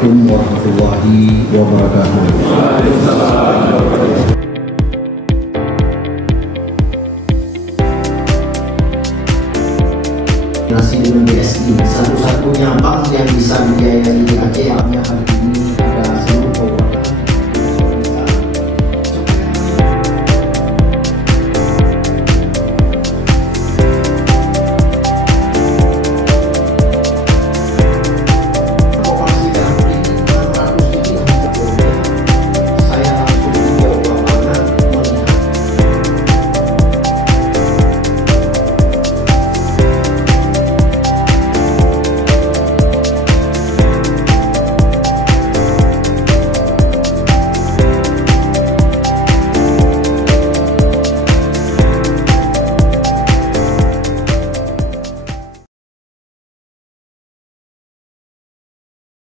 Assalamualaikum warahmatullahi wabarakatuh. Nasi dengan BSI, satu-satunya bank yang bisa dibiayai di Aceh